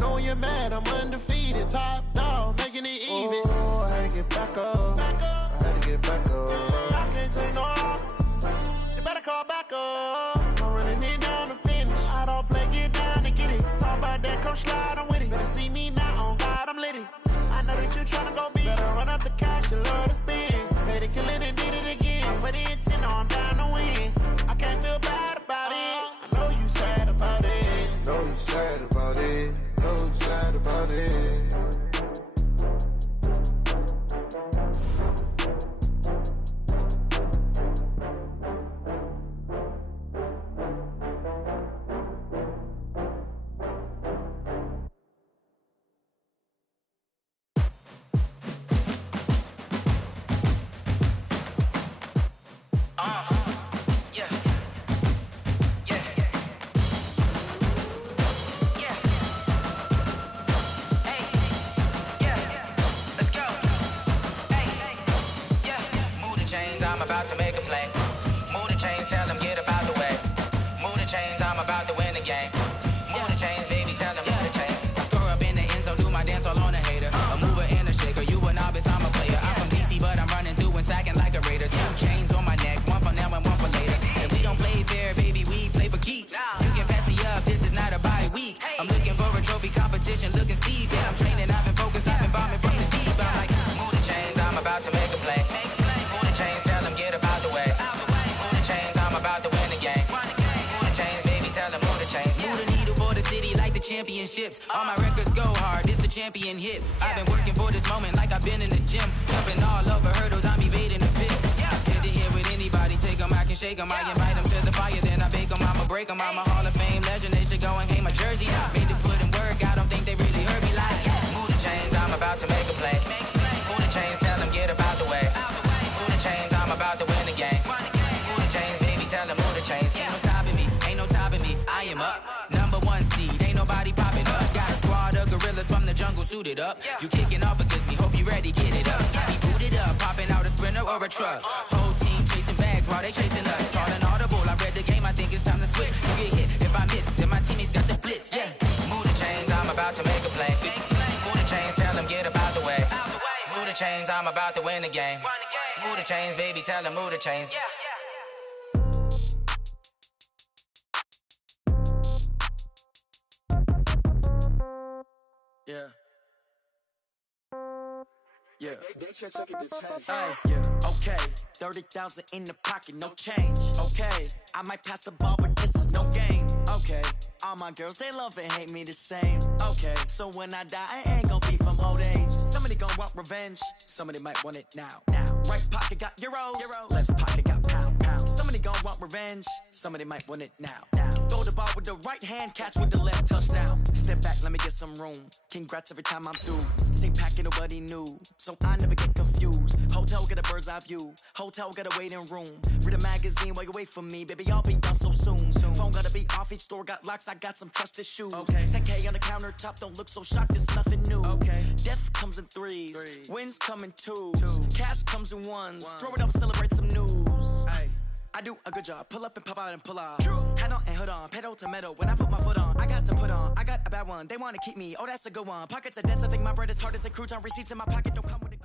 Know when you're mad, I'm undefeated. Top dog, making it even. Oh, I had to get back up. I had to get back up. I can't take no loss. You better call back up. I'm running it down to finish. I don't play, get down to get it. Talk about that, come slide, I'm with it. Better see me now, on God, I'm litty. I know that you tryna go big. Better run up the cash, you love to spend. Made it, kill it, and did it again. But the intent, I'm down to win. I can't feel bad about it. I know you sad about it. Know you sad about it. Know you sad about it. I'm about to make a play. Move the chains, tell them get up out the way. Move the chains, I'm about to win the game. Move the chains, baby, tell them move the chains. I score up in the end zone, do my dance all on a hater. A mover and a shaker, you a novice, I'm a player. I'm from DC, but I'm running through and sacking like a raider. 2 chains on my neck, one for now and one for later. And we don't play fair, baby, we play for keeps. You can pass me up, this is not a bye week. I'm looking for a trophy competition, looking steep. And I'm training, I've been focused, I've been bombing from the deep. I'm like, move the chains, I'm about to make a play. Move the chains, tell them get up out the way. Move the chains, I'm about to win the game. Move the chains, baby, tell them move the chains. Move the needle for the city like the championships. All my records go hard, this a champion hit. I've been working for this moment like I've been in the gym. Jumping all over hurdles, I'm evading the pit. Hit to here with anybody, take them, I can shake them. I invite them to the fire, then I bake them, I'ma break them. I'm a Hall of Fame legend, they should go and hang my jersey. Made to put in work, I don't think they really heard me like. Move the chains, I'm about to make a play. Move the chains, tell them get up out the way. Move the chains, I'm about to win the game. Move the chains, baby, tell them move the chains. Ain't no stopping me, ain't no topping me. I am up, #1 seed, ain't nobody popping up. Got a squad of gorillas from the jungle suited up. You kicking off against me, hope you ready, get it up. I be booted up, popping out a Sprinter or a truck. Whole team chasing bags while they chasing us. Call an audible, I read the game, I think it's time to switch. You get hit, if I miss, then my teammates got the blitz, yeah. Move the chains, I'm about to make a play. Move the chains, tell them get up out the way. Move the chains, I'm about to win the game. Move the chains, baby, tell them move the chains. Yeah. Yeah. Yeah. Okay. 30,000 in the pocket, no change. Okay. I might pass the ball, but this is no game. Okay. All my girls, they love and hate me the same. Okay. So when I die, I ain't gonna be from old age. Somebody gonna want revenge. Somebody might want it now. Right pocket got euros. Left pocket got pounds. Somebody gonna want revenge. Somebody might want it now. Throw the ball with the right hand, catch with the left, touchdown. Step back, let me get some room. Congrats every time I'm through. Same packet, nobody knew. So I never get confused. Hotel get a bird's eye view. Hotel get a waiting room. Read a magazine while you wait for me. Baby, I'll be done so soon. Phone gotta be off, each store got locks. I got some trusted shoes. Okay. 10K on the countertop, don't look so shocked, it's nothing new. Okay. Death comes in threes. Wins come in twos. Cash comes in ones. Throw it up, celebrate some news. I do a good job. Pull up and pop out and pull off. Hat on and hood on. Pedal to metal. When I put my foot on, I got to put on. I got a bad one. They want to keep me. Oh, that's a good one. Pockets are dense. I think my bread is hard as a crouton. Receipts in my pocket don't come with it.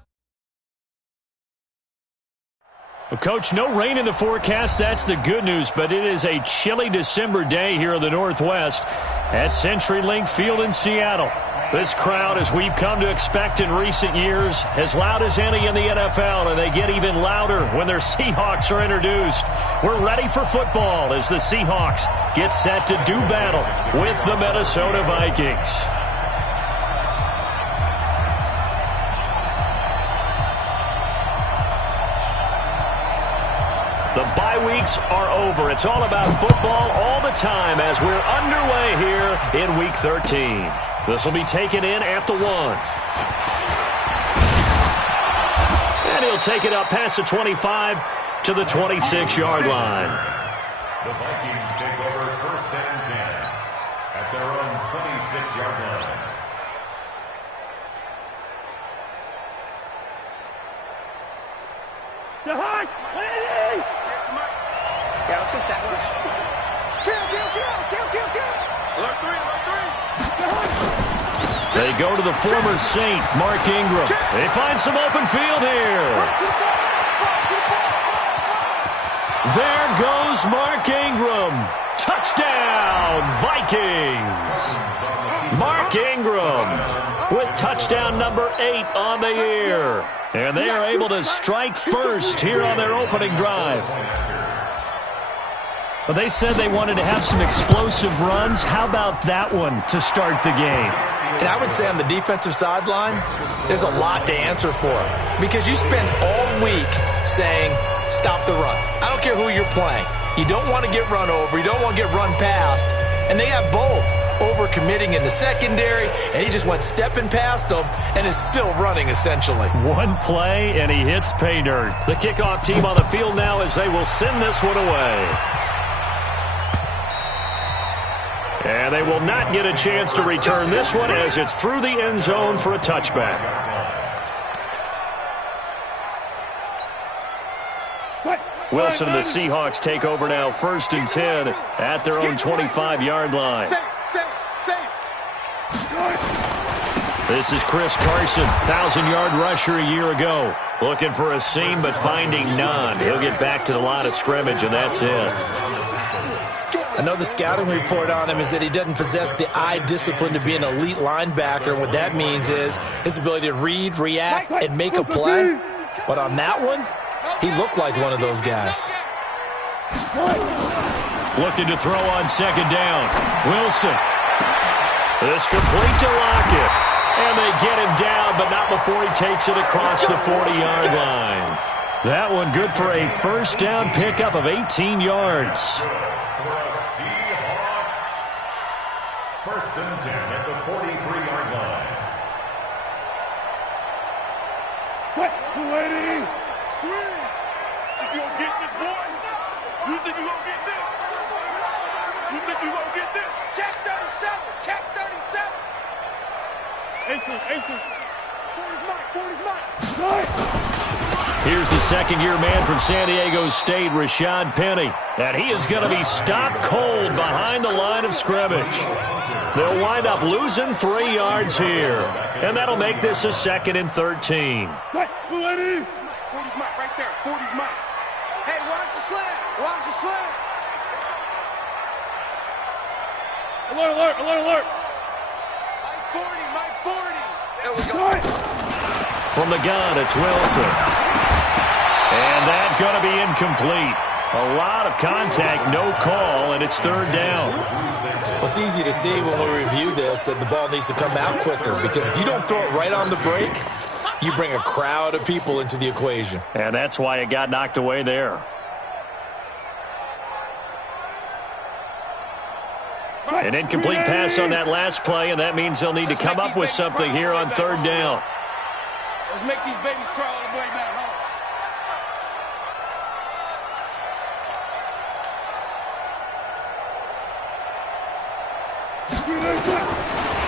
Well, Coach, no rain in the forecast. That's the good news, but it is a chilly December day here in the Northwest at CenturyLink Field in Seattle. This crowd, as we've come to expect in recent years, as loud as any in the NFL, and they get even louder when their Seahawks are introduced. We're ready for football as the Seahawks get set to do battle with the Minnesota Vikings. The bye weeks are over. It's all about football all the time as we're underway here in Week 13. This will be taken in at the 1. And he'll take it up past the 25 to the 26-yard line. The Vikings take over 1st and 10 at their own 26-yard line. Yeah, let's go sandwich. Kill. Alert 3. They go to the former Saint, Mark Ingram. They find some open field here. There goes Mark Ingram. Touchdown, Vikings. Mark Ingram with touchdown number 8 on the year. And they are able to strike first here on their opening drive. But they said they wanted to have some explosive runs. How about that one to start the game? And I would say on the defensive sideline, there's a lot to answer for. Because you spend all week saying, stop the run. I don't care who you're playing. You don't want to get run over. You don't want to get run past. And they have both. Over-committing in the secondary, and he just went stepping past them and is still running, essentially. One play, and he hits pay dirt. The kickoff team on the field now as they will send this one away. And they will not get a chance to return this one as it's through the end zone for a touchback. Wilson and the Seahawks take over now 1st and 10 at their own 25-yard line. This is Chris Carson, 1,000-yard rusher a year ago. Looking for a seam, but finding none. He'll get back to the line of scrimmage, and that's it. I know the scouting report on him is that he doesn't possess the eye discipline to be an elite linebacker. And what that means is his ability to read, react, and make a play. But on that one, he looked like one of those guys. Looking to throw on 2nd down. Wilson. This complete to Lockett. And they get him down, but not before he takes it across the 40-yard line. That one good for a 1st down pickup of 18 yards. 1st and 10 at the 43-yard line. Waiting. Squeeze. If you don't get this, boy, you think you're going to get this? You think you're going to get this? Check 37. Check 37. Aces. 40's mine. Here's the 2nd-year man from San Diego State, Rashad Penny. And he is going to be stopped cold behind the line of scrimmage. They'll wind up losing 3 yards here. And that'll make this a 2nd and 13. 40's mine right there. 40's mine. Hey, watch the slant. Watch the slant. Alert. Mike 40. There we go. From the gun, it's Wilson. And that's going to be incomplete. A lot of contact, no call, and it's 3rd down. Well, it's easy to see when we review this that the ball needs to come out quicker, because if you don't throw it right on the break, you bring a crowd of people into the equation. And that's why it got knocked away there. An incomplete pass on that last play, and that means they'll need to come up with something here on 3rd down. Let's make these babies crawl all the way back home.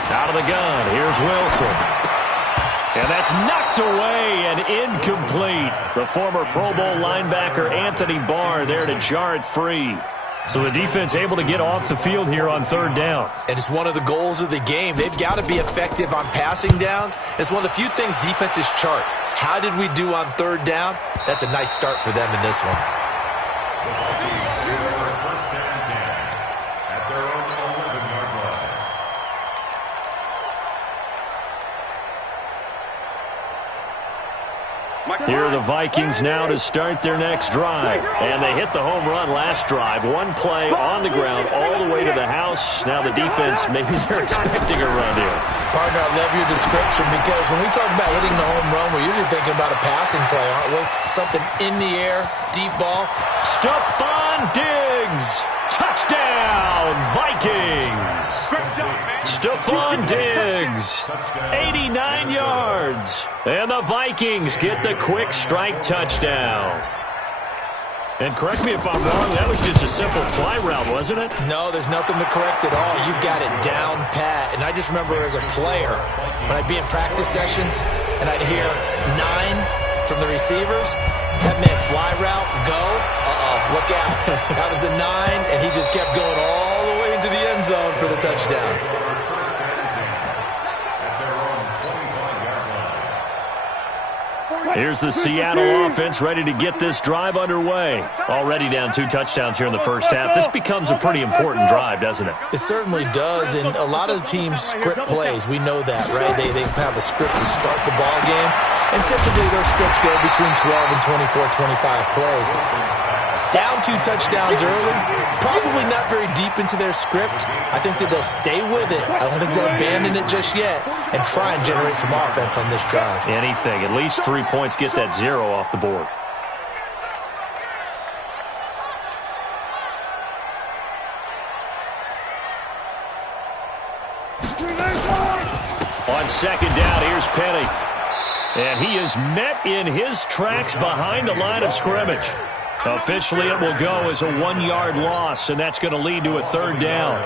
Out of the gun, here's Wilson. And that's knocked away and incomplete. The former Pro Bowl linebacker Anthony Barr there to jar it free. So the defense able to get off the field here on 3rd down. And it's one of the goals of the game. They've got to be effective on passing downs. It's one of the few things defenses chart. How did we do on 3rd down? That's a nice start for them in this one. First and 10 at their own 11-yard line. Here are the Vikings now to start their next drive. And they hit the home run last drive. One play on the ground all the way to the house. Now the defense, maybe they're expecting a run here. Partner, I love your description, because when we talk about hitting the home run, we're usually thinking about a passing play, aren't we? Something in the air, deep ball. Stephon Diggs. Touchdown, Vikings. Stephon Diggs, 89 yards. And the Vikings get the quick strike touchdown. And correct me if I'm wrong, that was just a simple fly route, wasn't it? No, there's nothing to correct at all. You've got it down pat. And I just remember as a player, when I'd be in practice sessions and I'd hear 9 from the receivers, that meant fly route, go, look out. That was the 9, and he just kept going all the way into the end zone for the touchdown. Here's the Seattle offense ready to get this drive underway. Already down 2 touchdowns here in the first half. This becomes a pretty important drive, doesn't it? It certainly does, and a lot of the teams script plays. We know that, right? They have a script to start the ball game, and typically those scripts go between 12 and 24, 25 plays. Down 2 touchdowns early, probably not very deep into their script. I think that they'll stay with it. I don't think they'll abandon it just yet and try and generate some offense on this drive. Anything. At least 3 points, get that 0 off the board. On second down, here's Penny. And he is met in his tracks behind the line of scrimmage. Officially, it will go as a 1-yard loss, and that's going to lead to a 3rd down.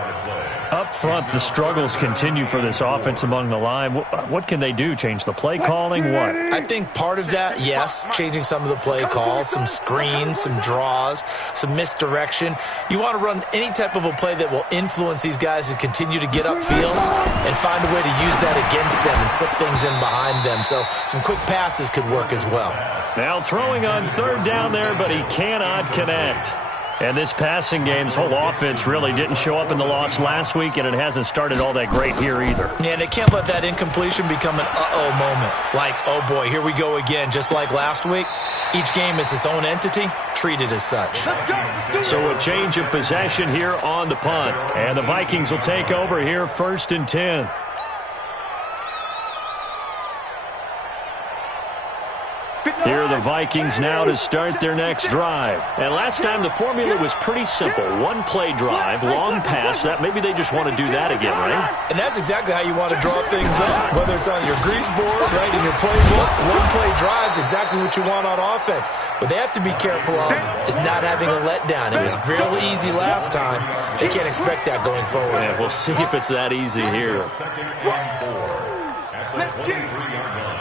Up front, the struggles continue for this offense among the line. What can they do? Change the play calling? What? I think part of that, yes, changing some of the play calls, some screens, some draws, some misdirection. You want to run any type of a play that will influence these guys to continue to get upfield and find a way to use that against them and slip things in behind them. So some quick passes could work as well. Now throwing on 3rd down there, but he cannot connect. And this passing game's whole offense really didn't show up in the loss last week, and it hasn't started all that great here either. Yeah, and they can't let that incompletion become an uh-oh moment. Like, oh boy, here we go again, just like last week. Each game is its own entity, treated as such. So a change of possession here on the punt. And the Vikings will take over here 1st and 10. Here are the Vikings now to start their next drive. And last time the formula was pretty simple. 1-play drive, long pass. That maybe they just want to do that again, right? And that's exactly how you want to draw things up. Whether it's on your grease board, right, in your playbook, 1-play drive is exactly what you want on offense. What they have to be careful of is not having a letdown. It was real easy last time. They can't expect that going forward. Yeah, we'll see if it's that easy here. 2nd and 4 at the 23-yard line.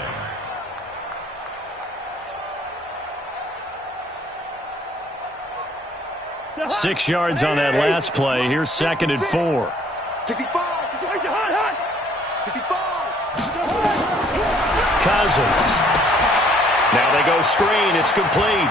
6 yards on that last play. Here's 2nd and 4. 65. Cousins. Now they go screen. It's complete.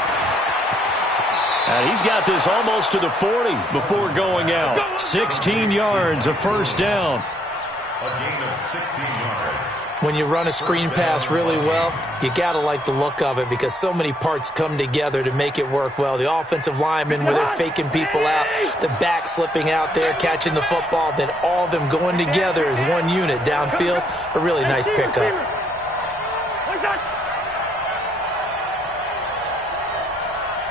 And he's got this almost to the 40 before going out. 16 yards, a 1st down. A gain of 16 yards. When you run a screen pass really well, you got to like the look of it because so many parts come together to make it work well. The offensive linemen where they're faking people out, the back slipping out there, catching the football, then all of them going together as one unit downfield. A really nice pickup.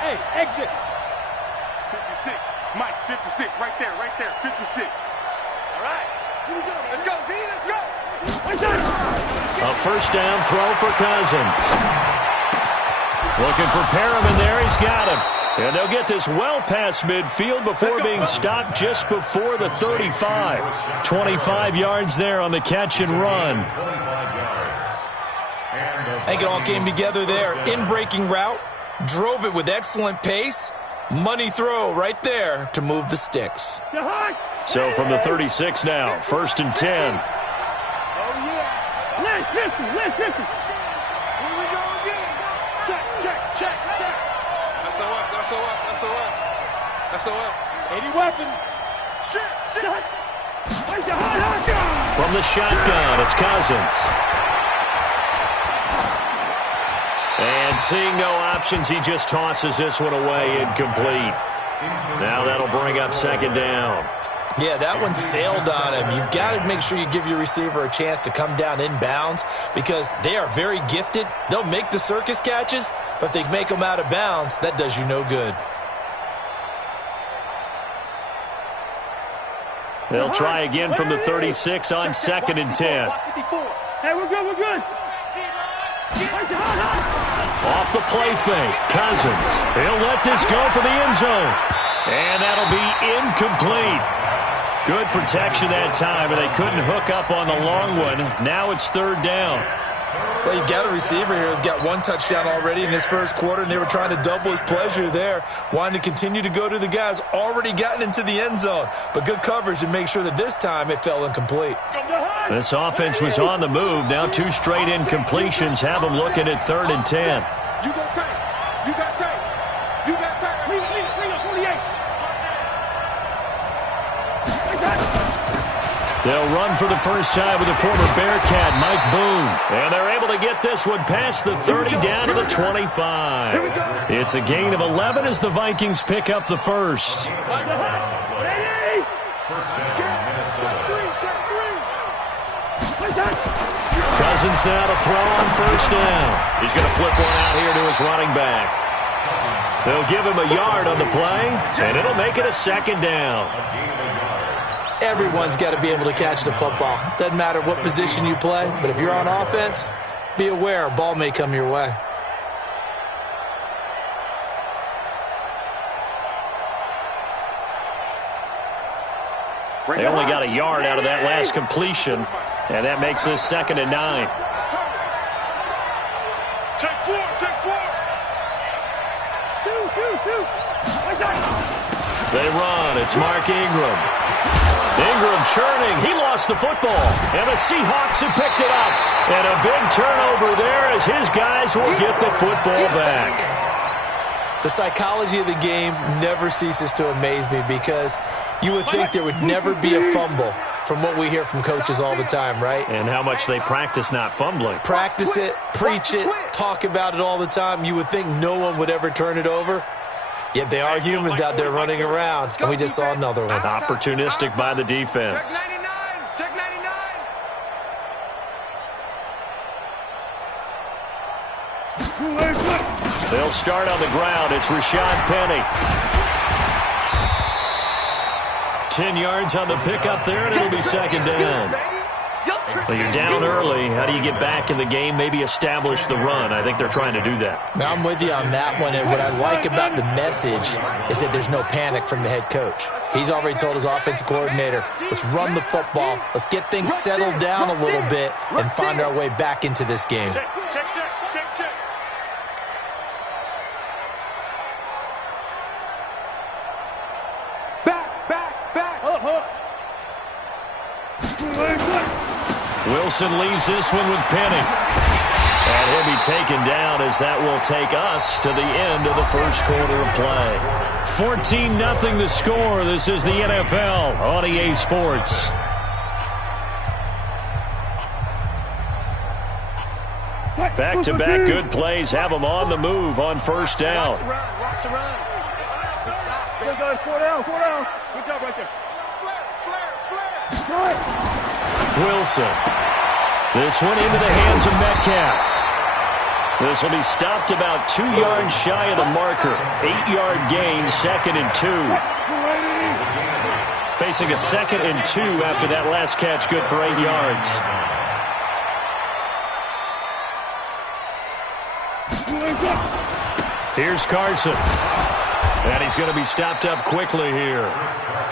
Hey, exit. 56. Mike, 56. Right there, 56. All right. Here we go. Let's go, D. Let's go. A 1st down throw for Cousins. Looking for Perriman there. He's got him. And they'll get this well past midfield before being stopped just before the 35. 25 yards there on the catch and run. I think it all came together there. In-breaking route. Drove it with excellent pace. Money throw right there to move the sticks. So from the 36 now, 1st and 10. Left 50. Here we go again. Check. SOS. 80 weapon. Shit. From the shotgun, it's Cousins. And seeing no options, he just tosses this one away incomplete. Now that'll bring up 2nd down. Yeah, that one sailed on him. You've got to make sure you give your receiver a chance to come down inbounds because they are very gifted. They'll make the circus catches, but they make them out of bounds. That does you no good. They'll try again from the 36 on 2nd and 10. Hey, we're good. Off the play fake, Cousins. He'll let this go for the end zone. And that'll be incomplete. Good protection that time, and they couldn't hook up on the long one. Now it's 3rd down. Well, you've got a receiver here who's got one touchdown already in his first quarter, and they were trying to double his pleasure there, wanting to continue to go to the guys already gotten into the end zone. But good coverage to make sure that this time it fell incomplete. This offense was on the move. Now 2 straight incompletions have them looking at 3rd and 10. You got time. You got time. You got time. Bring it, 48. They'll run for the first time with the former Bearcat, Mike Boone. And they're able to get this one past the 30 down to the 25. It's a gain of 11 as the Vikings pick up the first. Ready? Check three. Cousins now to throw on first down. He's going to flip one out here to his running back. They'll give him a yard on the play, and it'll make it a 2nd down. Everyone's got to be able to catch the football. Doesn't matter what position you play, but if you're on offense, be aware a ball may come your way. They only got a yard out of that last completion, and that makes this 2nd and 9. Check 4. They run. It's Mark Ingram. Ingram churning. He lost the football, and the Seahawks have picked it up. And a big turnover there as his guys will get the football back. The psychology of the game never ceases to amaze me because you would think there would never be a fumble from what we hear from coaches all the time, right? And how much they practice not fumbling. Practice it, preach it, talk about it all the time. You would think no one would ever turn it over. Yet they are humans out there running around, and we just saw another one. Opportunistic by the defense. Check 99. They'll start on the ground. It's Rashad Penny. 10 yards on the pickup there, and it'll be 2nd down. Well, you're down early. How do you get back in the game, maybe establish the run? I think they're trying to do that. Now, I'm with you on that one, and what I like about the message is that there's no panic from the head coach. He's already told his offensive coordinator, let's run the football, let's get things settled down a little bit, and find our way back into this game. Check. Back. Hold up. Wilson leaves this one with Penny. And he'll be taken down as that will take us to the end of the first quarter of play. 14-0 the score. This is the NFL on EA Sports. Back-to-back good plays have them on the move on first down. Watch the run. Good, guys. 4 down. Good job right there. Flare. Wilson. This one into the hands of Metcalf. This will be stopped about 2 yards shy of the marker. 8-yard gain, 2nd and 2. Facing a 2nd and 2 after that last catch, good for 8 yards. Here's Carson. And he's going to be stopped up quickly here.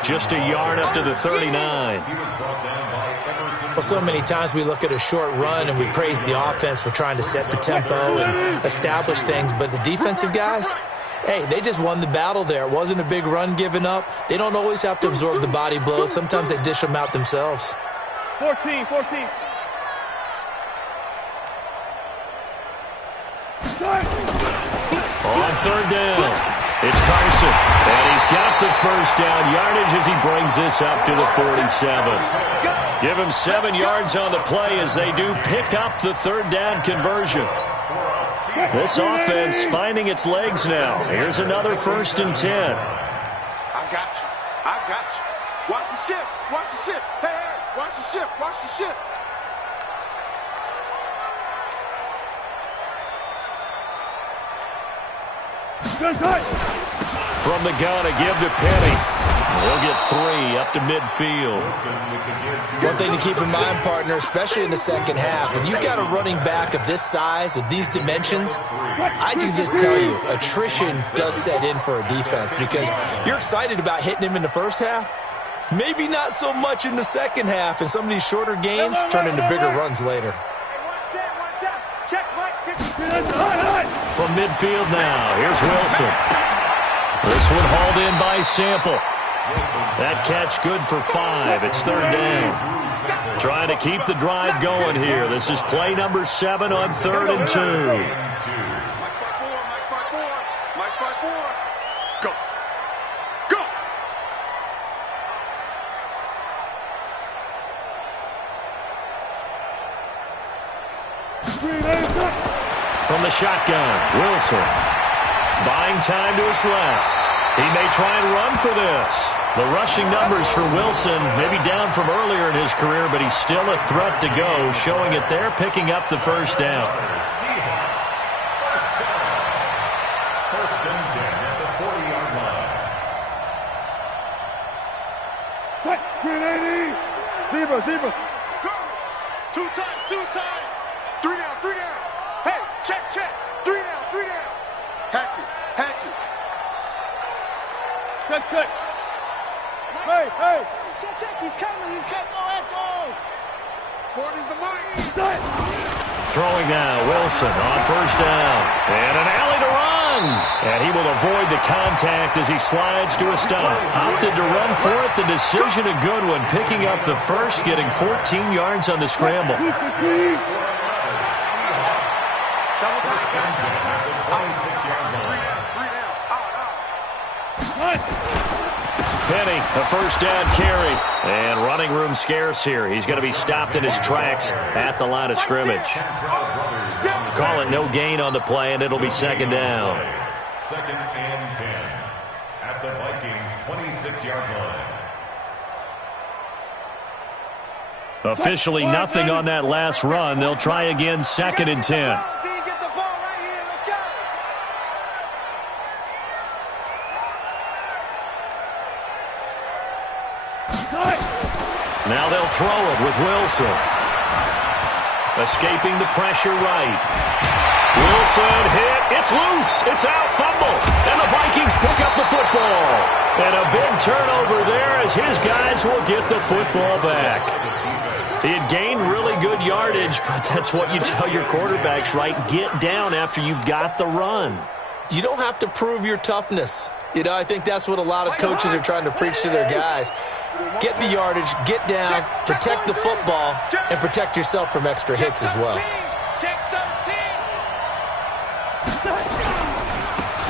Just a yard up to the 39. Well, so many times we look at a short run and we praise the offense for trying to set the tempo and establish things. But the defensive guys, hey, they just won the battle there. It wasn't a big run given up. They don't always have to absorb the body blows. Sometimes they dish them out themselves. 14. On third down, it's Carson. And he's got the first down yardage as he brings this up to the 47. Give him 7 yards on the play as they do pick up the third down conversion. This offense finding its legs now. Here's another 1st and 10. I got you. Watch the shift. Hey, watch the shift. From the gun, a give to Penny. They'll get 3 up to midfield. One thing to keep in mind, partner, especially in the second half, when you've got a running back of this size, of these dimensions, I can just tell you, attrition does set in for a defense because you're excited about hitting him in the first half. Maybe not so much in the second half, and some of these shorter gains turn into bigger runs later. One set. From midfield now, here's Wilson. This one hauled in by Sample. That catch good for 5. It's third down. Trying to keep the drive going here. This is play number 7 on 3rd and 2. Mike 5-4. Go. Go. From the shotgun, Wilson. Buying time to his left. He may try and run for this. The rushing numbers for Wilson may be down from earlier in his career, but he's still a threat to go, showing it there, picking up the first down. First and 10 at the 40-yard line. Zebra. Two times. 3 down. Hey, check. 3 down. Hatchet. Check. Hey. Check. He's coming. Go. Ford is the mark. Throwing now, Wilson on first down. And an alley to run. And he will avoid the contact as he slides to a stop. Opted to run for it. The decision a good one. Picking up the first, getting 14 yards on the scramble. Penny, a first down carry. And running room scarce here. He's going to be stopped in his tracks at the line of scrimmage. Call it no gain on the play, and it'll be second down. Second and 10 at the Vikings' 26-yard line. Officially nothing on that last run. They'll try again, second and 10. Now they'll throw it with Wilson. Escaping the pressure right. Wilson hit. It's loose. It's out. Fumble. And the Vikings pick up the football. And a big turnover there as his guys will get the football back. He had gained really good yardage, but that's what you tell your quarterbacks, right? Get down after you've got the run. You don't have to prove your toughness. I think that's what a lot of coaches are trying to preach to their guys. Get the yardage, get down, protect the football, and protect yourself from extra hits as well.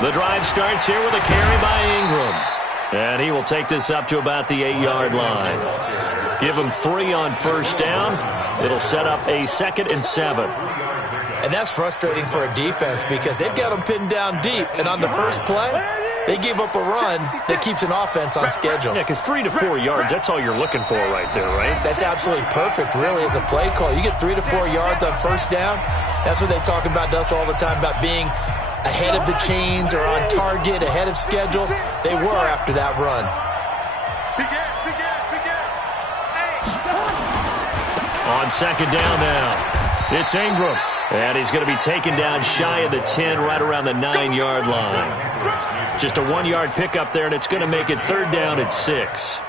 The drive starts here with a carry by Ingram. And he will take this up to about the 8-yard line. Give him 3 on first down. It'll set up a 2nd and 7. And that's frustrating for a defense because they've got them pinned down deep. And on the first play, they gave up a run that keeps an offense on schedule. Yeah, because 3 to 4 yards, that's all you're looking for right there, right? That's absolutely perfect, really, as a play call. You get 3 to 4 yards on first down. That's what they talk about to us all the time, about being ahead of the chains or on target, ahead of schedule. They were after that run. On second down now, it's Ingram. And he's going to be taken down shy of the 10, right around the 9-yard line. Just a 1-yard pickup there, and it's going to make it third down at 6.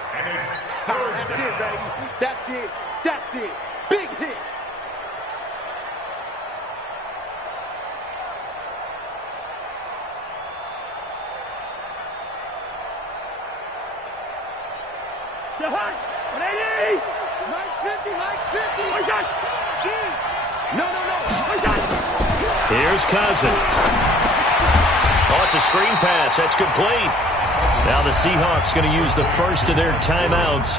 That's it, baby. That's it. Big hit. Mike's 50. No. Here's Cousins. Oh, it's a screen pass. That's complete. Now the Seahawks going to use the first of their timeouts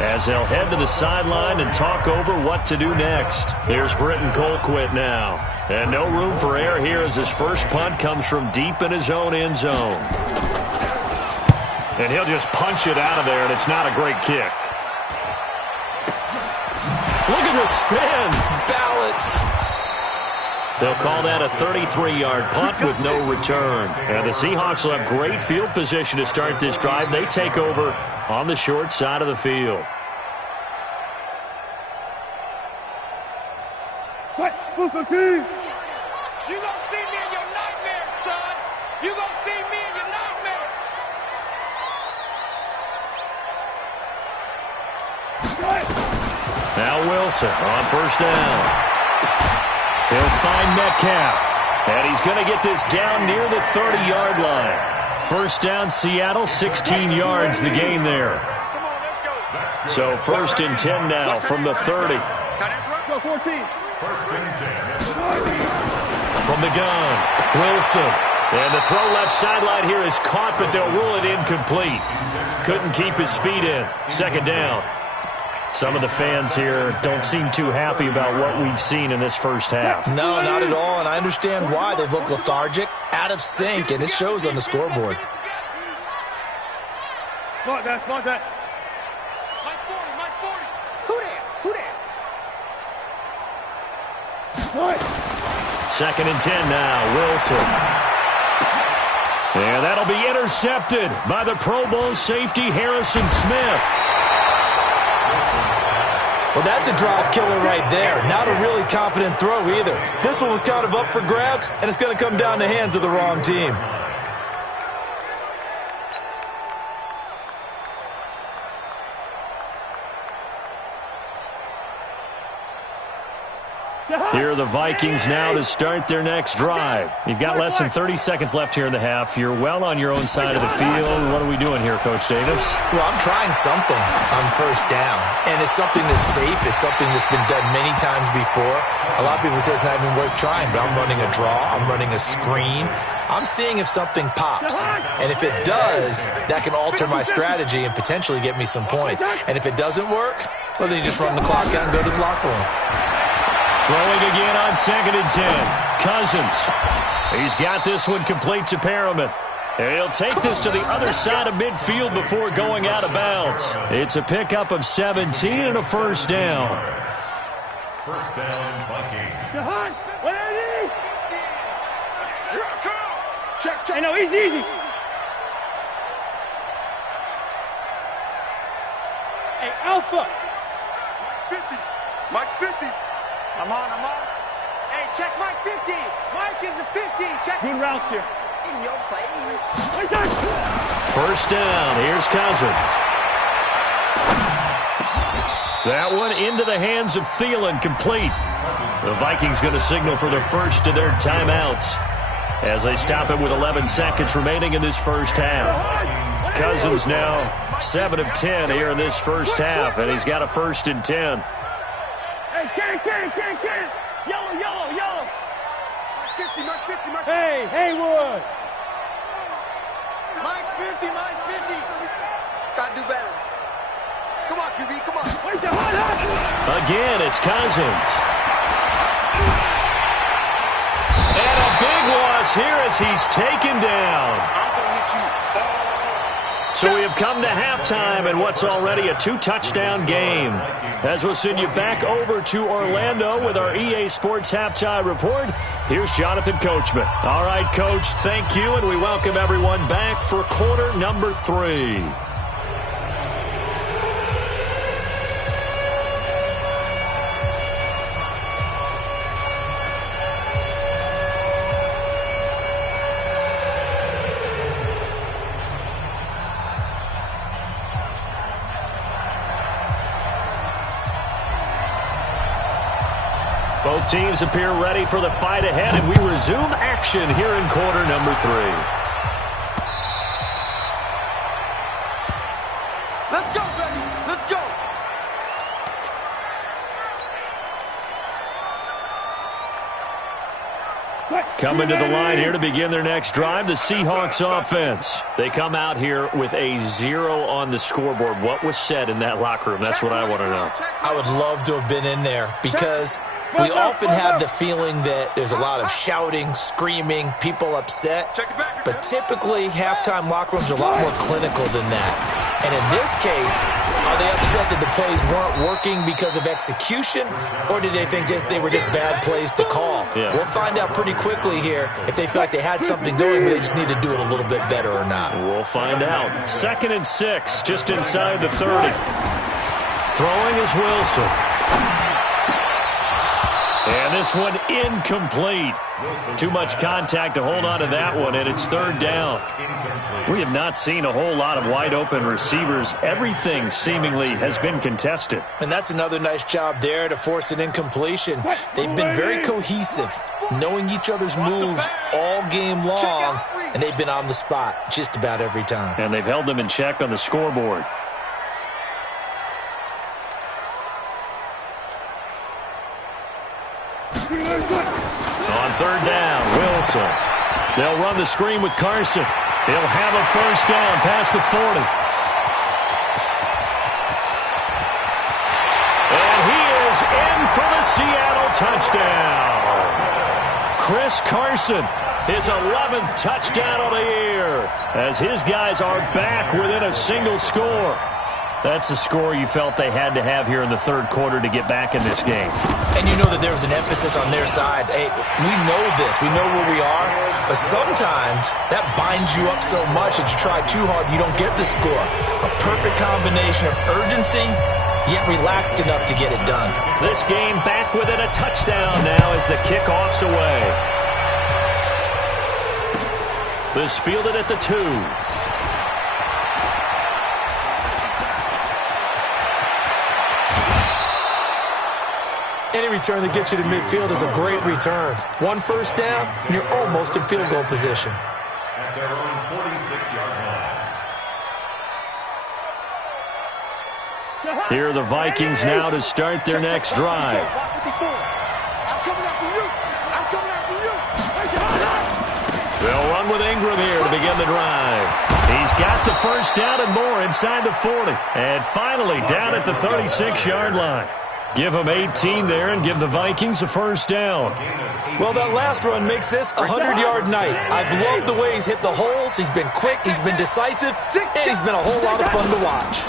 as they'll head to the sideline and talk over what to do next. Here's Britton Colquitt now. And no room for error here as his first punt comes from deep in his own end zone. And he'll just punch it out of there, and it's not a great kick. Look at the spin. Balance. They'll call that a 33-yard punt with no return. And the Seahawks will have great field position to start this drive. They take over on the short side of the field. You gonna see me in your nightmares, son. You gonna see me in your nightmares. Now Wilson on first down. He'll find Metcalf. And he's going to get this down near the 30-yard line. First down, Seattle, 16 yards the gain there. So first and 10 now from the 30. Go 14. First and 10. From the gun, Wilson. And the throw left sideline here is caught, but they'll rule it incomplete. Couldn't keep his feet in. Second down. Some of the fans here don't seem too happy about what we've seen in this first half. No, not at all, and I understand why. They look lethargic, out of sync, and it shows on the scoreboard. Mark that. Mike 40. Who that? Second and 10 now, Wilson. And that'll be intercepted by the Pro Bowl safety Harrison Smith. Well, that's a drive killer right there. Not a really confident throw either. This one was kind of up for grabs, and it's going to come down the hands of the wrong team. Here are the Vikings now to start their next drive. You've got less than 30 seconds left here in the half. You're well on your own side of the field. What are we doing here, Coach Davis? Well, I'm trying something on first down, and it's something that's safe. It's something that's been done many times before. A lot of people say it's not even worth trying, but I'm running a draw. I'm running a screen. I'm seeing if something pops, and if it does, that can alter my strategy and potentially get me some points. And if it doesn't work, well, then you just run the clock out and go to the locker room. Throwing again on second and 10. Cousins. He's got this one complete to Perriman. And he'll take this to the other side of midfield before going out of bounds. It's a pickup of 17 and a first down. First down, Vikings. Check. Hey, no, easy. Hey, Alpha. 50. Mike's 50. I'm on. Hey, check Mike 50. Mike is a 50. Check. Good route here. In your face. First down. Here's Cousins. That one into the hands of Thielen, complete. The Vikings going to signal for the first of their timeouts as they stop it with 11 seconds remaining in this first half. Cousins now 7 of 10 here in this first half, and he's got a first and 10. Hey, can. Yellow. Mike's 50. Hey, Haywood. Mike's 50. Gotta do better. Come on, QB, come on. Again, it's Cousins. And a big loss here as he's taken down. I'm gonna hit you. So we have come to halftime in what's already a 2-touchdown game. As we'll send you back over to Orlando with our EA Sports Halftime Report, here's Jonathan Coachman. All right, Coach, thank you, and we welcome everyone back for quarter number 3. Both teams appear ready for the fight ahead, and we resume action here in quarter number 3. Let's go, baby. Let's go. Coming to the line here to begin their next drive, the Seahawks offense. They come out here with a 0 on the scoreboard. What was said in that locker room? That's what I want to know. I would love to have been in there because we often have the feeling that there's a lot of shouting, screaming, people upset. But typically, halftime locker rooms are a lot more clinical than that. And in this case, are they upset that the plays weren't working because of execution? Or did they think they were just bad plays to call? Yeah. We'll find out pretty quickly here if they feel like they had something going, but they just need to do it a little bit better or not. We'll find out. 2nd and 6, just inside the 30. Throwing is Wilson. And this one incomplete. Too much contact to hold on to that one, and it's third down. We have not seen a whole lot of wide-open receivers. Everything seemingly has been contested. And that's another nice job there to force an incompletion. They've been very cohesive, knowing each other's moves all game long, and they've been on the spot just about every time. And they've held them in check on the scoreboard. On third down, Wilson. They'll run the screen with Carson. He'll have a first down past the 40. And he is in for the Seattle touchdown. Chris Carson, his 11th touchdown of the year, as his guys are back within a single score. That's a score you felt they had to have here in the third quarter to get back in this game. And you know that there was an emphasis on their side. Hey, we know this. We know where we are. But sometimes that binds you up so much that you try too hard, you don't get the score. A perfect combination of urgency, yet relaxed enough to get it done. This game back within a touchdown now as the kickoff's away. This fielded at the 2. Any return that gets you to midfield is a great return. One first down, and you're almost in field goal position. At their own 46-yard line. Here are the Vikings now to start their next drive. I'm coming after you. I'm coming after you. They'll run with Ingram here to begin the drive. He's got the first down and more inside the 40. And finally down at the 36-yard line. Give them 18 there and give the Vikings a first down. Well, that last run makes this a 100-yard night. I've loved the way he's hit the holes. He's been quick, he's been decisive, and he's been a whole lot of fun to watch.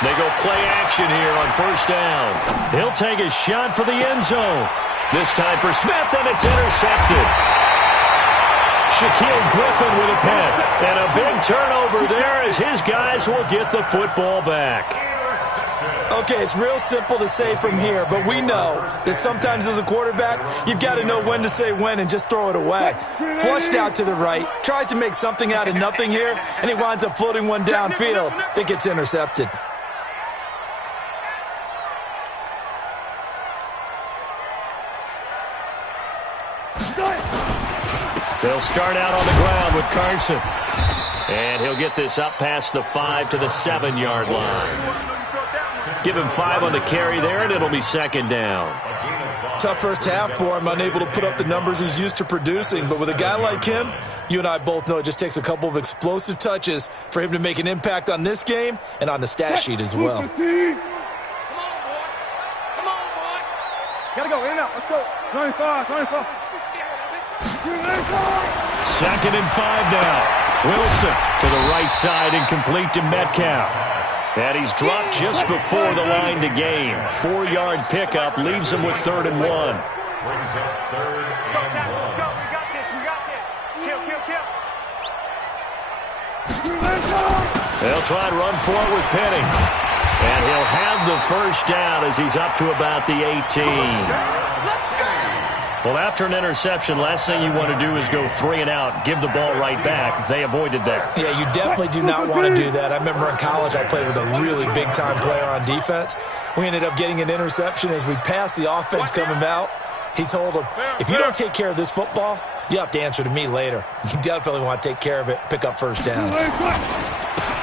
They go play action here on first down. He'll take a shot for the end zone. This time for Smith, and it's intercepted. Shaquille Griffin with a pick. And a big turnover there as his guys will get the football back. Okay, it's real simple to say from here, but we know that sometimes as a quarterback, you've got to know when to say when and just throw it away. Flushed out to the right, tries to make something out of nothing here, and he winds up floating one downfield that gets intercepted. They'll start out on the ground with Carson. And he'll get this up past the 5 to the 7-yard line. Give him 5 on the carry there, and it'll be second down. Tough first half for him, unable to put up the numbers he's used to producing. But with a guy like him, you and I both know it just takes a couple of explosive touches for him to make an impact on this game and on the stat sheet as well. Come on, boy. Come on, boy. Gotta go, in and out. Let's go. 95. Second and 5 now. Wilson to the right side, incomplete to Metcalf. And he's dropped just before the line to gain. 4-yard pickup leaves him with 3rd and 1. Brings up 3rd and 1. Let's go. We got this. Kill. They'll try and run for it with Penny. And he'll have the first down as he's up to about the 18. Well, after an interception, last thing you want to do is go 3 and out, give the ball right back. They avoided that. Yeah, you definitely do not want to do that. I remember in college I played with a really big-time player on defense. We ended up getting an interception as we passed the offense coming out. He told him, if you don't take care of this football, you have to answer to me later. You definitely want to take care of it, pick up first downs.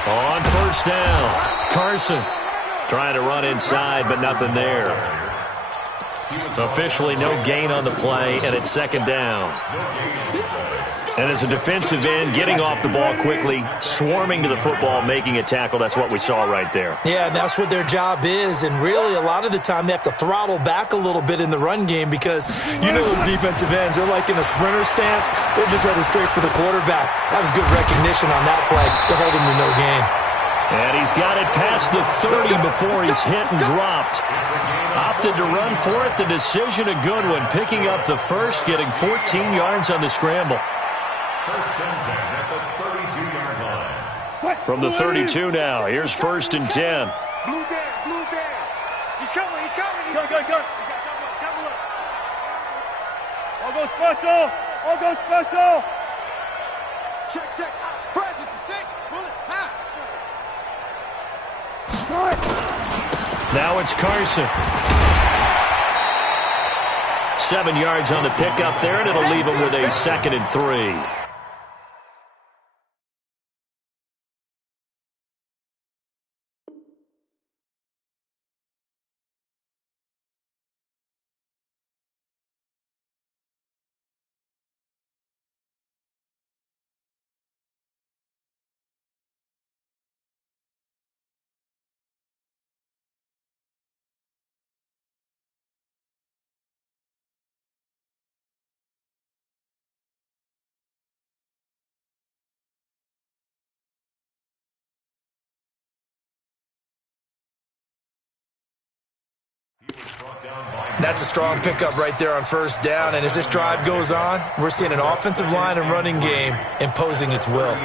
On first down, Carson trying to run inside, but nothing there. Officially no gain on the play, and it's second down. And as a defensive end, getting off the ball quickly, swarming to the football, making a tackle, that's what we saw right there. Yeah, and that's what their job is, and really a lot of the time they have to throttle back a little bit in the run game because you know those defensive ends, they're like in a sprinter stance, they're just headed straight for the quarterback. That was good recognition on that play to hold him to no gain. And he's got it past the 30 before he's hit and dropped. Opted to run for it. The decision a good one. Picking up the first, getting 14 yards on the scramble. First and 10 at the 32-yard line. From the 32 now, here's first and 10. Blue down. He's coming. Go. go special. I'll go special. Check, check. Press it to 6. Bullet. Ha. Now it's Carson. 7 yards on the pickup there, and it'll leave him with a 2nd and 3. That's a strong pickup right there on first down, and as this drive goes on, we're seeing an offensive line and running game imposing its will.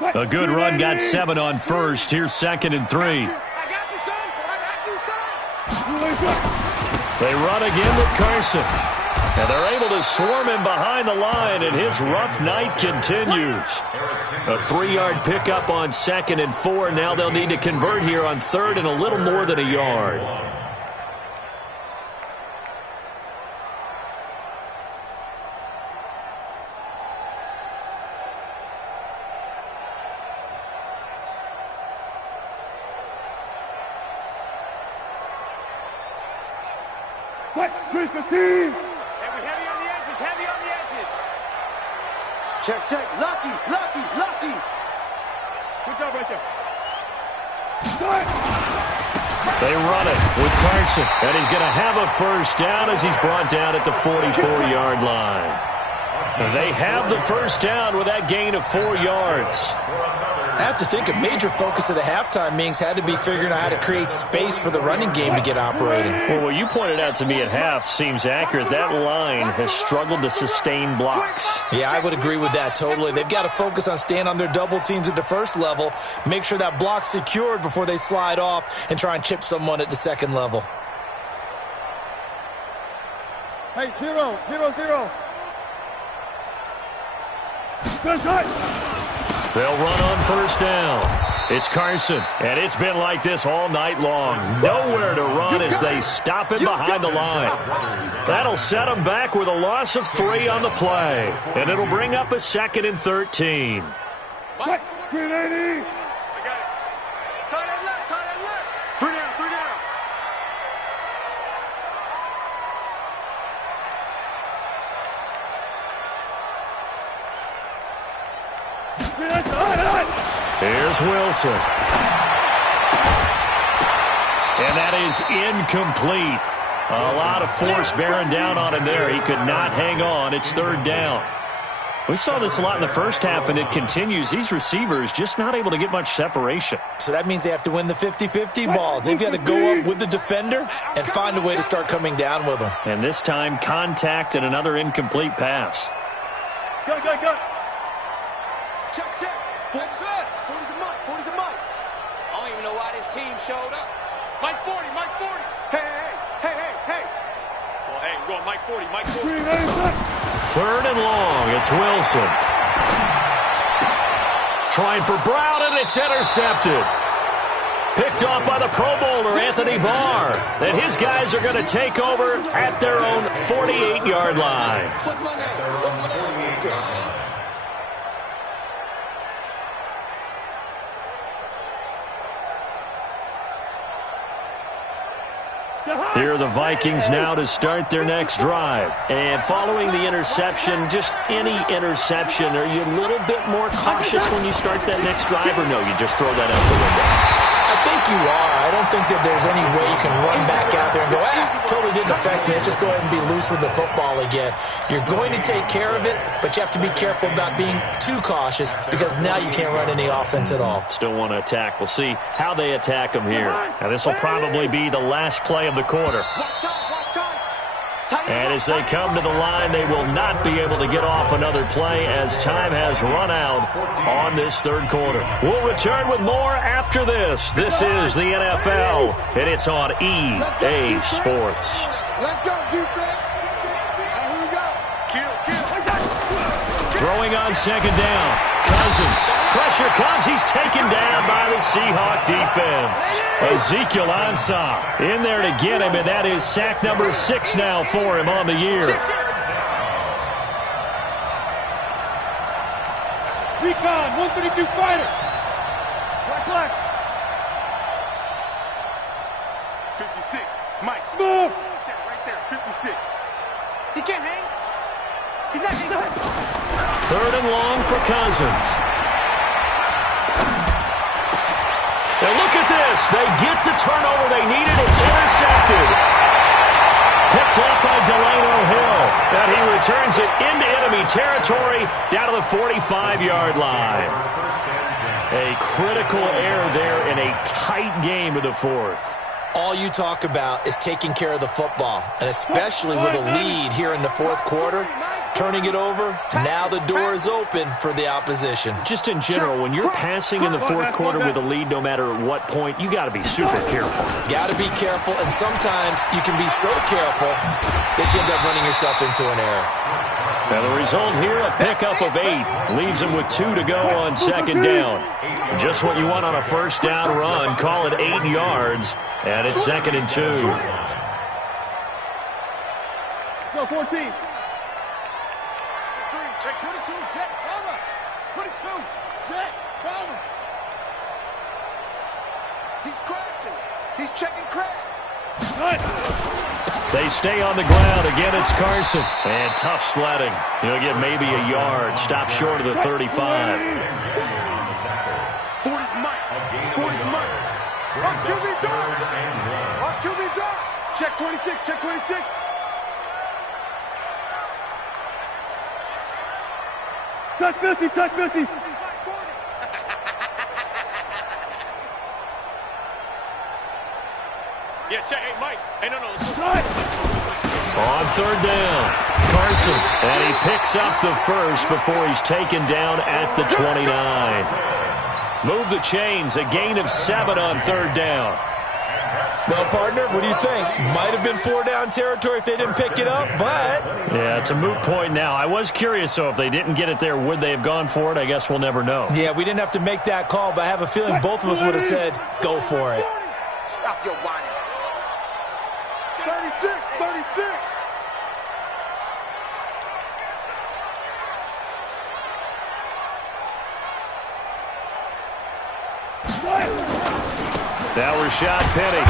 A good run got 7 on first. Here's 2nd and 3. I got you, son. I got you, son. They run again with Carson. And they're able to swarm him behind the line, and his rough night continues. A 3-yard pickup on 2nd and 4. Now they'll need to convert here on 3rd and a little more than a yard. Check, check. Lucky. Good job right there. They run it with Carson, and he's going to have a first down as he's brought down at the 44-yard line. They have the first down with that gain of 4 yards. I have to think a major focus of the halftime meetings had to be figuring out how to create space for the running game to get operating. Well, what you pointed out to me at half seems accurate. That line has struggled to sustain blocks. Yeah, I would agree with that totally. They've got to focus on staying on their double teams at the first level, make sure that block's secured before they slide off and try and chip someone at the second level. Hey, 0-0-0. They'll run on first down. It's Carson, and it's been like this all night long. Nowhere to run as they stop him behind the line. That'll set them back with a loss of 3 on the play, and it'll bring up a 2nd and 13. What? 380. Tie that left. 3 down. Here's Wilson. And that is incomplete. A lot of force bearing down on him there. He could not hang on. It's 3rd down. We saw this a lot in the first half, and it continues. These receivers just not able to get much separation. So that means they have to win the 50-50 balls. They've got to go up with the defender and find a way to start coming down with them. And this time, contact and another incomplete pass. Go. Check. 40's the mic. I don't even know why this team showed up. Mike 40. Hey. Well, hey, we're going Mike 40. 3rd and long. It's Wilson. Trying for Brown, and it's intercepted. Picked off by the Pro Bowler, Anthony Barr. And his guys are going to take over at their own 48-yard line. What's my name? Here are the Vikings now to start their next drive. And following the interception, just any interception, are you a little bit more cautious when you start that next drive, or no, you just throw that out the window? I think you are. I don't think that there's any way you can run back out there and go, totally didn't affect me. Let's just go ahead and be loose with the football again. You're going to take care of it, but you have to be careful about being too cautious because now you can't run any offense at all. Still want to attack. We'll see how they attack them here. Now, this will probably be the last play of the quarter. And as they come to the line, they will not be able to get off another play as time has run out on this 3rd quarter. We'll return with more after this. This is the NFL, and it's on EA Sports. Let's go, defense. Here we go. Kill. Throwing on 2nd down. Cousins. Pressure comes. He's taken down by the Seahawk defense. Ezekiel Ansah in there to get him, and that is sack number 6 now for him on the year. Recon, 132 fighter. Black. 56. Mike. Smooth. Right there. 56. He can't hang. He's not. 3rd and long for Cousins. Now look at this. They get the turnover they needed. It's intercepted. Picked up by Delano Hill. And he returns it into enemy territory down to the 45-yard line. A critical error there in a tight game of the 4th. All you talk about is taking care of the football, and especially with a lead here in the 4th quarter, turning it over. Now the door is open for the opposition. Just in general, when you're passing in the fourth quarter with a lead, no matter what point, you got to be super careful. Got to be careful, and sometimes you can be so careful that you end up running yourself into an error. Now the result here, a pickup of 8. Leaves them with 2 to go on second down. Just what you want on a first down run. Call it 8 yards, and it's 2nd and 2. Go, 14. Check 22, Jet, cover. 22, Jet, cover. He's crashing. He's checking crash. They stay on the ground. Again, it's Carson. And tough sledding. He'll get maybe a yard. Stop short of the 35. 40's Mike. 40's Mike. Watch QB drop. Watch QB drop. Check 26, check 26. Touch 50, touch 50. Yeah, check. Hey, Mike. Hey, no. On third down, Carson. And he picks up the first before he's taken down at the 29. Move the chains. A gain of 7 on third down. Well, partner, what do you think? Might have been 4-down territory if they didn't pick it up, but... Yeah, it's a moot point now. I was curious, so if they didn't get it there, would they have gone for it? I guess we'll never know. Yeah, we didn't have to make that call, but I have a feeling both of us would have said, go for it. Stop your whining. 36, 36. Now Rashad Penny.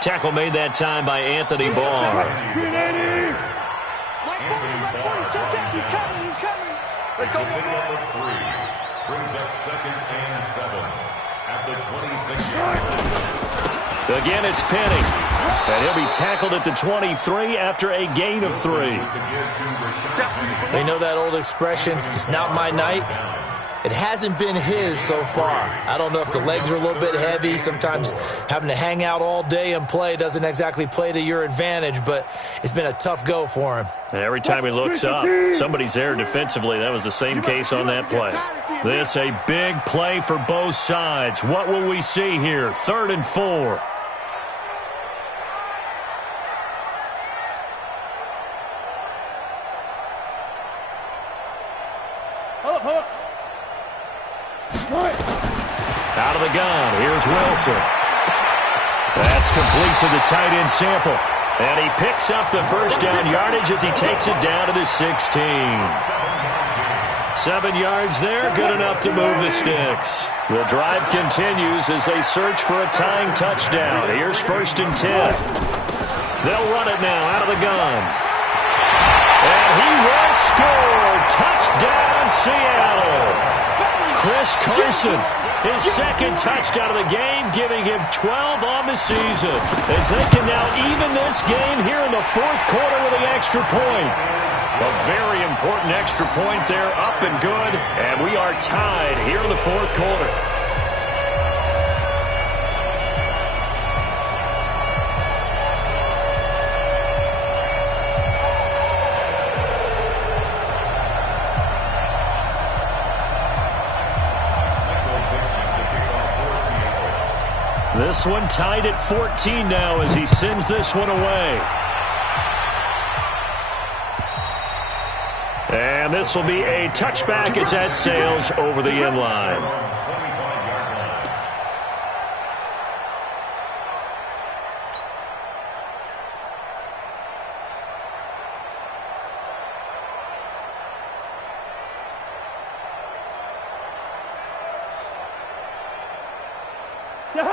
Tackle made that time by Anthony Barr. He's coming, he's coming. Let's go. Number 3 brings up 2nd and 7 at the 26-yard line. Again, it's Penny. And he'll be tackled at the 23 after a gain of 3. They know that old expression, it's not my night. It hasn't been his so far. I don't know if the legs are a little bit heavy. Sometimes having to hang out all day and play doesn't exactly play to your advantage, but it's been a tough go for him. And every time he looks up, somebody's there defensively. That was the same case on that play. This a big play for both sides. What will we see here? 3rd and 4. Out of the gun, here's Wilson. That's complete to the tight end Sample. And he picks up the first down yardage as he takes it down to the 16. 7 yards there, good enough to move the sticks. The drive continues as they search for a tying touchdown. Here's 1st and 10. They'll run it now out of the gun. And he will score. Touchdown, Seattle. Chris Carson, his 2nd touchdown of the game, giving him 12 on the season, as they can now even this game here in the 4th quarter with the extra point. A very important extra point there, up and good, and we are tied here in the 4th quarter. This one tied at 14 now as he sends this one away. And this will be a touchback as that sails over the end line.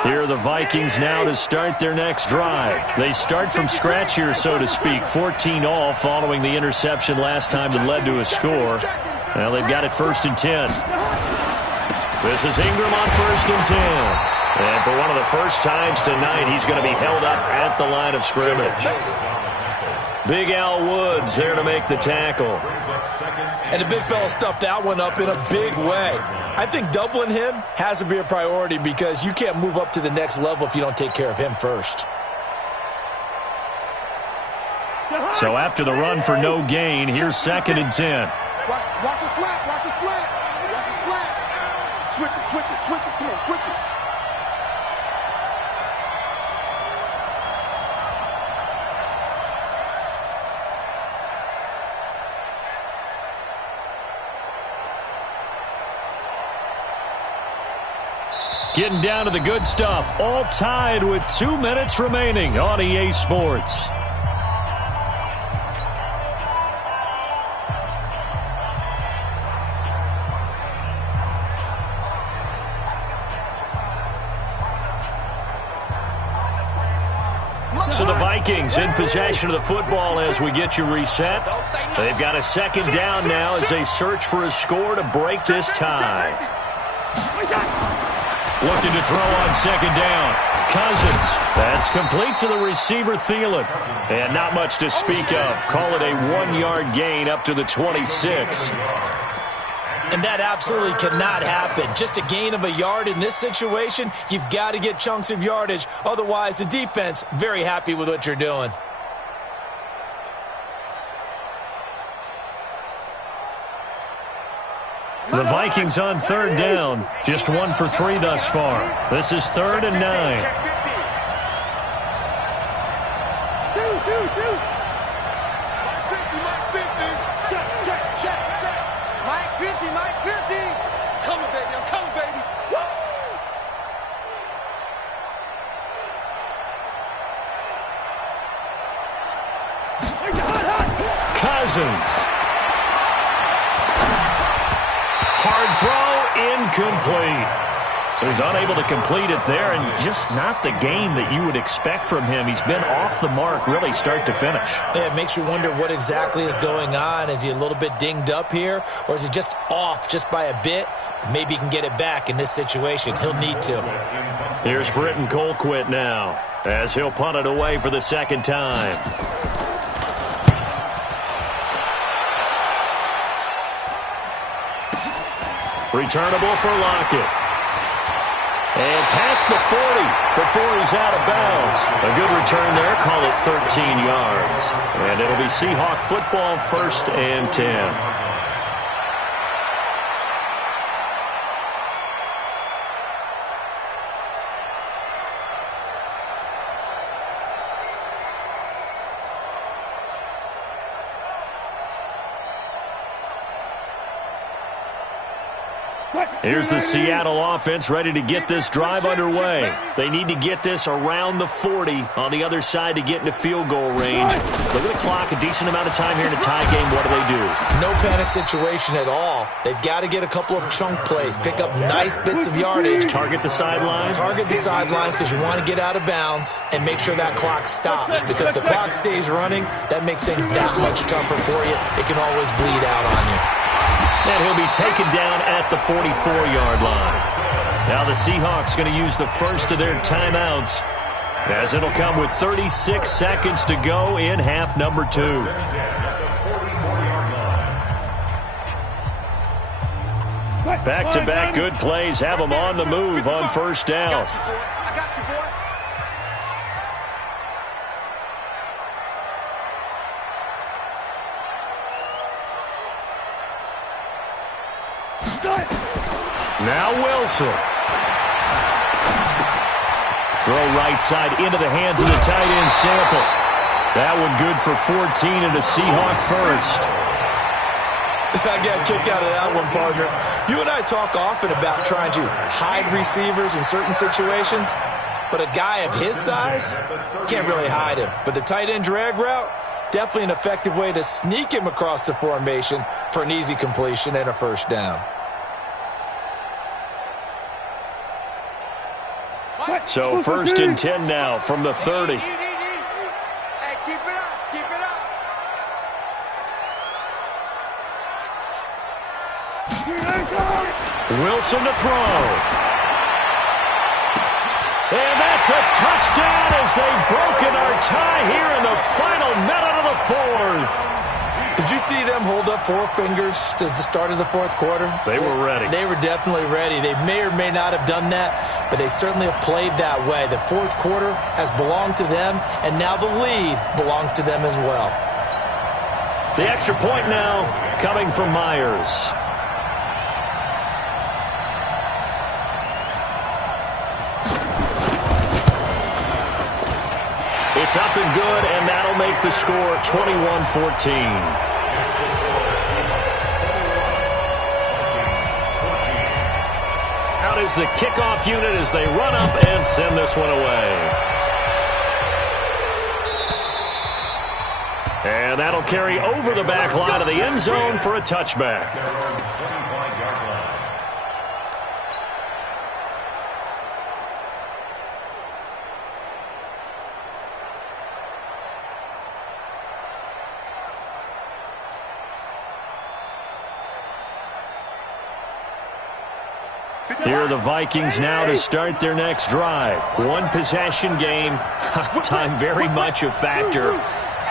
Here are the Vikings now to start their next drive. They start from scratch here, so to speak. 14 all following the interception last time that led to a score. Now they've got it 1st and 10. This is Ingram on 1st and 10. And for one of the first times tonight, he's going to be held up at the line of scrimmage. Big Al Woods there to make the tackle. And the big fella stuffed that one up in a big way. I think doubling him has to be a priority because you can't move up to the next level if you don't take care of him first. So after the run for no gain, here's 2nd and 10. Watch a slant. Watch a slant. Watch a slant. Switch it. Switch it. Switch it. Come on, switch it. Getting down to the good stuff, all tied with 2 minutes remaining on EA Sports. So the Vikings in possession of the football as we get you reset. They've got a 2nd down now as they search for a score to break this tie. Looking to throw on 2nd down. Cousins. That's complete to the receiver, Thielen. And not much to speak of. Call it a 1-yard gain up to the 26. And that absolutely cannot happen. Just a gain of a yard in this situation, you've got to get chunks of yardage. Otherwise, the defense, very happy with what you're doing. The Vikings on 3rd down. Just 1 for 3 thus far. This is 3rd and 9. Mike 50, Mike 50. Coming, baby. I'm coming, baby. Woo! Cousins. Hard throw, incomplete. So he's unable to complete it there, and just not the game that you would expect from him. He's been off the mark really start to finish. Yeah, it makes you wonder what exactly is going on. Is he a little bit dinged up here, or is he just off just by a bit? Maybe he can get it back in this situation. He'll need to. Here's Britton Colquitt now as he'll punt it away for the 2nd time. Returnable for Lockett. And past the 40 before he's out of bounds. A good return there. Call it 13 yards. And it'll be Seahawk football, 1st and 10. Here's the Seattle offense ready to get this drive underway. They need to get this around the 40 on the other side to get into field goal range. Look at the clock, a decent amount of time here in a tie game. What do? No panic situation at all. They've got to get a couple of chunk plays, pick up nice bits of yardage. Target the sidelines? Target the sidelines because you want to get out of bounds and make sure that clock stops. Because if the clock stays running, that makes things that much tougher for you. It can always bleed out on you. And he'll be taken down at the 44-yard line. Now the Seahawks going to use the first of their timeouts as it'll come with 36 seconds to go in half number 2. Back-to-back good plays have them on the move on 1st down. I got you, boy. Now Wilson. Throw right side into the hands of the tight end Sample. That one good for 14 and a Seahawk first. I got a kick out of that one, partner. You and I talk often about trying to hide receivers in certain situations, but a guy of his size can't really hide him. But the tight end drag route, definitely an effective way to sneak him across the formation for an easy completion and a 1st down. So 1st and 10 now from the 30. Hey, keep it up. Keep it up. Wilson to throw. And that's a touchdown as they've broken our tie here in the final minute of the 4th. Did you see them hold up 4 fingers to the start of the 4th quarter? They were ready. They were definitely ready. They may or may not have done that, but they certainly have played that way. The 4th quarter has belonged to them, and now the lead belongs to them as well. The extra point now coming from Myers. It's up and good, and that'll make the score 21-14. Out is the kickoff unit as they run up and send this one away. And that'll carry over the back line of the end zone for a touchback. Here are the Vikings now to start their next drive. One possession game. Time very much a factor.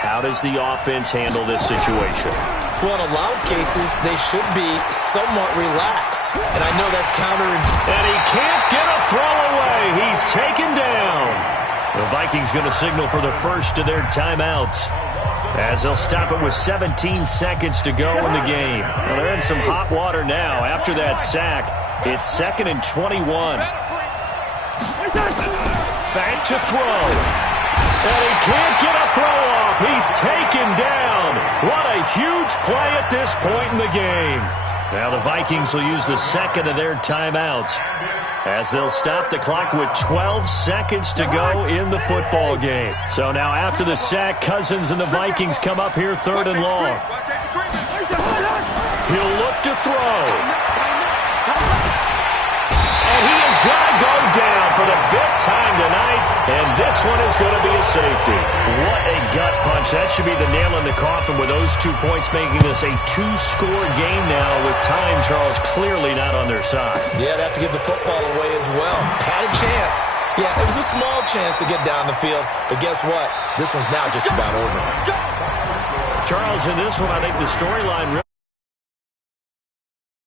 How does the offense handle this situation? Well, in a lot of cases, they should be somewhat relaxed. And I know that's counterintuitive. And he can't get a throw away. He's taken down. The Vikings going to signal for the first of their timeouts, as they'll stop it with 17 seconds to go in the game. Well, they're in some hot water now after that sack. It's 2nd and 21. Back to throw. And he can't get a throw off. He's taken down. What a huge play at this point in the game. Now the Vikings will use the second of their timeouts, as they'll stop the clock with 12 seconds to go in the football game. So now after the sack, Cousins and the Vikings come up here 3rd and long. He'll look to throw. And he is going to go down for the 5th time tonight, and this one is going to be a safety. What a gut punch. That should be the nail in the coffin with those 2 points, making this a 2-score game now with time, Charles, clearly not on their side. Yeah, they'd have to give the football away as well. Had a chance. Yeah, it was a small chance to get down the field, but guess what? This one's now just about over. Charles, in this one, I think the storyline really